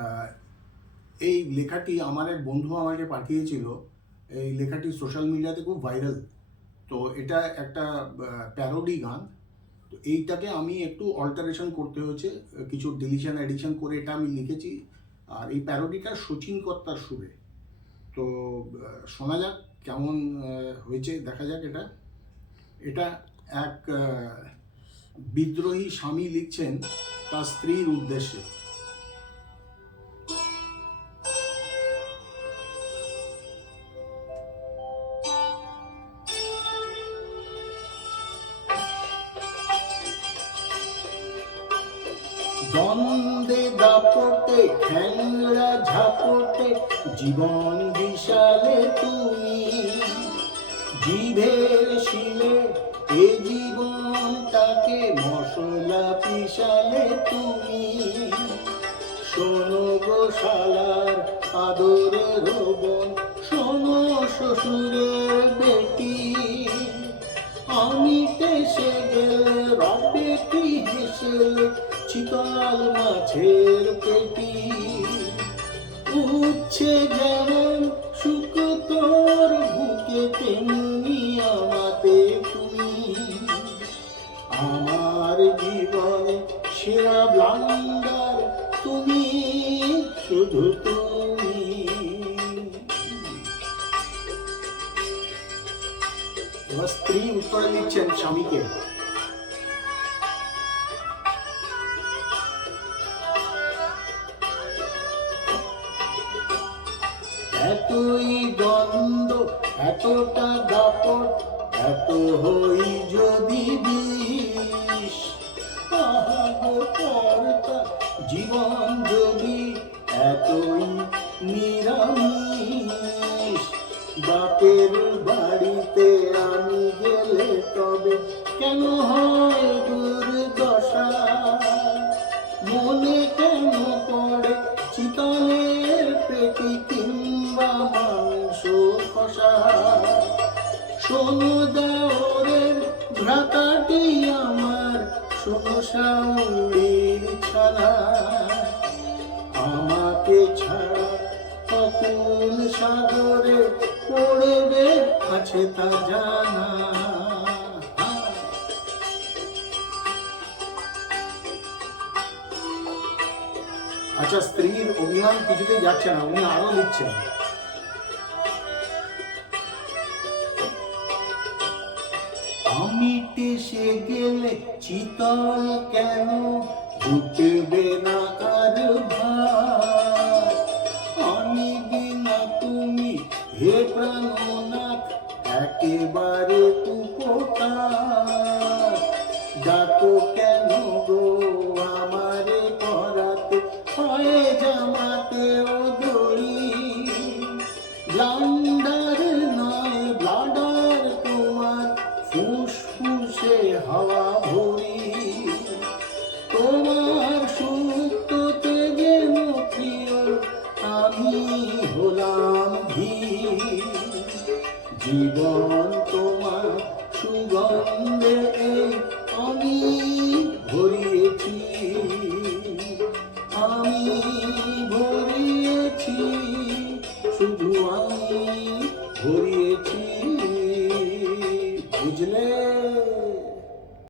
আহ, এই লেখাটি আমার এক বন্ধু আমাকে পাঠিয়েছিল। এই লেখাটি সোশ্যাল মিডিয়াতে খুব ভাইরাল। তো এটা একটা প্যারোডি গান। তো এইটাকে আমি একটু অল্টারেশন করতে হয়েছে, কিছু ডিলিশন এডিশন করে এটা আমি লিখেছি। আর এই প্যারোডিটা শচীন কর্তার সুরে। তো শোনা যাক কেমন হয়েছে, দেখা যাক। এটা এটা এক বিদ্রোহী স্বামী লিখছেন তার স্ত্রীর উদ্দেশ্যে। দ্বন্দ্বে দাপটে খ্যাংরা ঝাপটে জীবন বিশালে তুমি, জিভের শিলে এ জীবনটাকে মশলা পিশালে তুমি। শোনো গো শালার আদরের বোন, শোনো শ্বশুরের বেটি, আমি টেসে গেলে রবে কি হেসেলে চিতল মাছের পেটি। উচ্ছে যেমন সুখ তোর বুকে তেমনি আমাতে তুমি, আমার জীবনে সেরা ব্লান্ডার তুমি, শুধু তুমি। এবার স্ত্রী উত্তরে লিখছেন স্বামীকে, এতই দ্বন্দ্ব এতটা দাপট এত হই যদি বিষ, কর্তা জীবন যদি এতই নিরামিষ। বাপের বাড়িতে আমি গেলে তবে কেন হয় দুর্দশা, মনে কেন পড়ে চিতলের পেটি কিংবা মাংস কষা। শোনো দেওরের ভ্রাতাটি আমার, শোনো শাওরির ছাড়া, আমাকে ছাড়া অকুল সাগরে পড়বে আছে তা জানা। আচ্ছা, স্ত্রীর অভিমান কিছুতেই যাচ্ছে না, উনি আরো লিখছেন, আমি টেসে গেলে চিতল কেন জুটবে না আর ভার, আমি বিনা তুমি হে প্রাণনাথ একেবারে